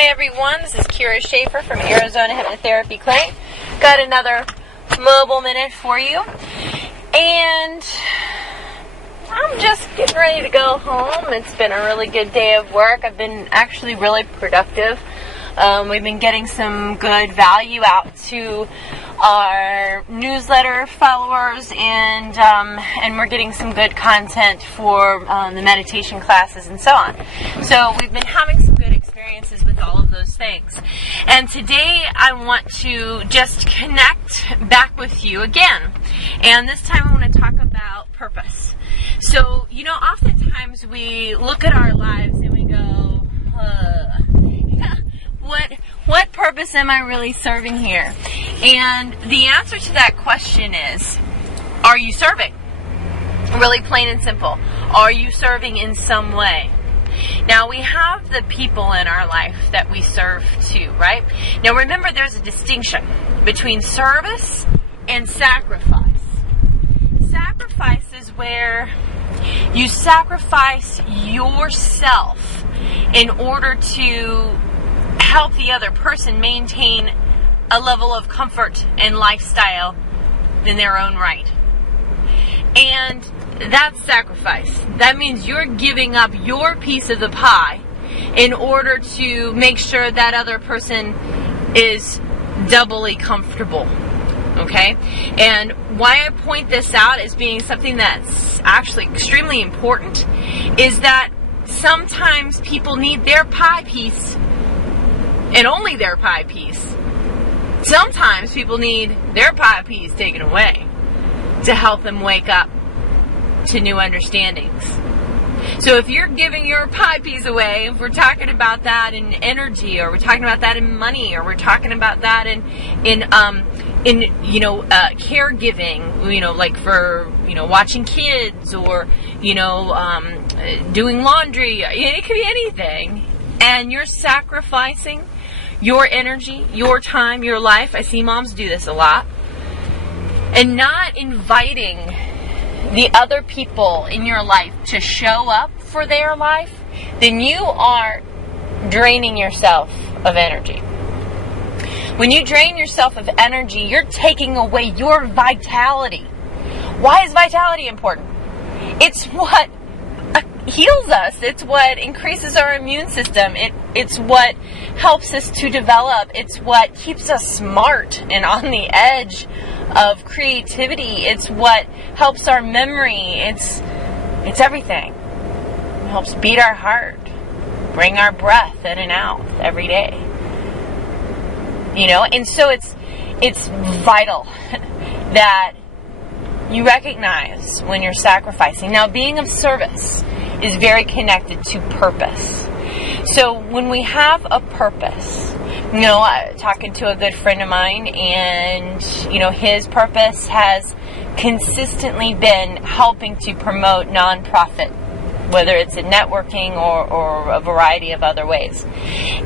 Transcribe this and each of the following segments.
Hi everyone, this is Kira Schaefer from Arizona Hypnotherapy Clinic. Got another mobile minute for you. And I'm just getting ready to go home. It's been a really good day of work. I've been actually really productive. We've been getting some good value out to our newsletter followers, and we're getting some good content for the meditation classes and so on. So we've been having some good experiences with all of those things. And today I want to just connect back with you again. And this time I want to talk about purpose. So, oftentimes we look at our lives and we go, what purpose am I really serving here? And the answer to that question is, are you serving? Really plain and simple. Are you serving in some way? Now, we have the people in our life that we serve to, right? Now, remember, there's a distinction between service and sacrifice. Sacrifice is where you sacrifice yourself in order to help the other person maintain a level of comfort and lifestyle in their own right. And that's sacrifice. That means you're giving up your piece of the pie in order to make sure that other person is doubly comfortable. Okay? And why I point this out as being something that's actually extremely important is that sometimes people need their pie piece and only their pie piece. Sometimes people need their pie piece taken away to help them wake up to new understandings. So if you're giving your pie piece away, if we're talking about that in energy, or we're talking about that in money, or we're talking about that in caregiving, like for, watching kids, or, doing laundry, it could be anything, and you're sacrificing your energy, your time, your life. I see moms do this a lot. And not inviting the other people in your life to show up for their life, then you are draining yourself of energy. When you drain yourself of energy, you're taking away your vitality. Why is vitality important? It's what heals us. It's what increases our immune system. It's what helps us to develop. It's what keeps us smart and on the edge of creativity. It's what helps our memory. It's everything. It helps beat our heart, bring our breath in and out every day. And so it's vital that you recognize when you're sacrificing. Now, being of service is very connected to purpose. So when we have a purpose, talking to a good friend of mine, and, his purpose has consistently been helping to promote nonprofit, whether it's in networking or a variety of other ways.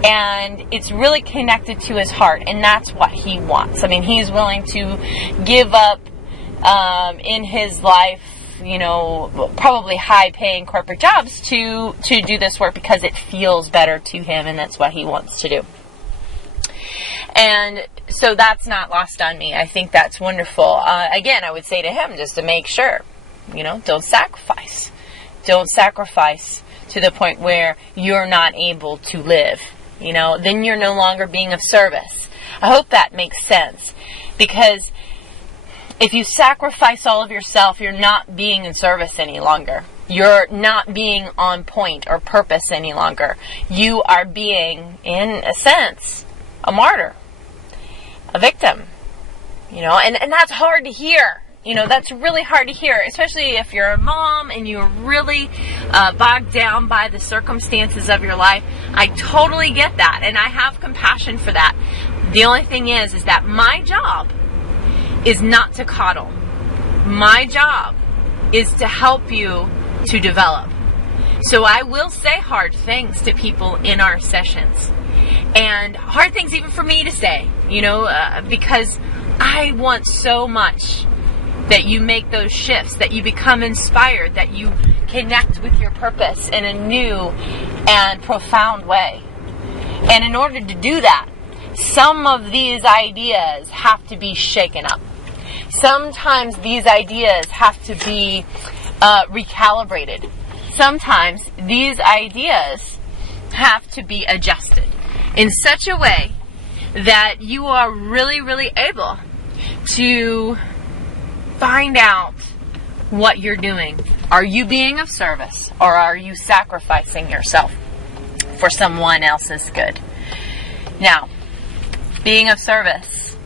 And it's really connected to his heart, and that's what he wants. I mean, he's willing to give up in his life, probably high-paying corporate jobs to do this work because it feels better to him, and that's what he wants to do. And so that's not lost on me. I think that's wonderful. Again, I would say to him, just to make sure, don't sacrifice. Don't sacrifice to the point where you're not able to live. Then you're no longer being of service. I hope that makes sense, because if you sacrifice all of yourself, you're not being in service any longer. You're not being on point or purpose any longer. You are being, in a sense, a martyr, a victim. And that's hard to hear. That's really hard to hear, especially if you're a mom and you're really bogged down by the circumstances of your life. I totally get that, and I have compassion for that. The only thing is that my job is not to coddle. My job is to help you to develop. So I will say hard things to people in our sessions. And hard things even for me to say, because I want so much that you make those shifts, that you become inspired, that you connect with your purpose in a new and profound way. And in order to do that, some of these ideas have to be shaken up. Sometimes these ideas have to be recalibrated. Sometimes these ideas have to be adjusted in such a way that you are really, really able to find out what you're doing. Are you being of service, or are you sacrificing yourself for someone else's good? Now, being of service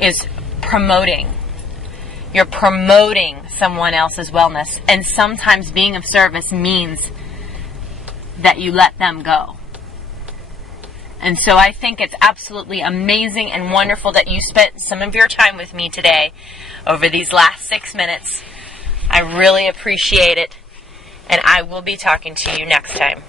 is promoting. You're promoting someone else's wellness. And sometimes being of service means that you let them go. And so I think it's absolutely amazing and wonderful that you spent some of your time with me today over these last 6 minutes. I really appreciate it. And I will be talking to you next time.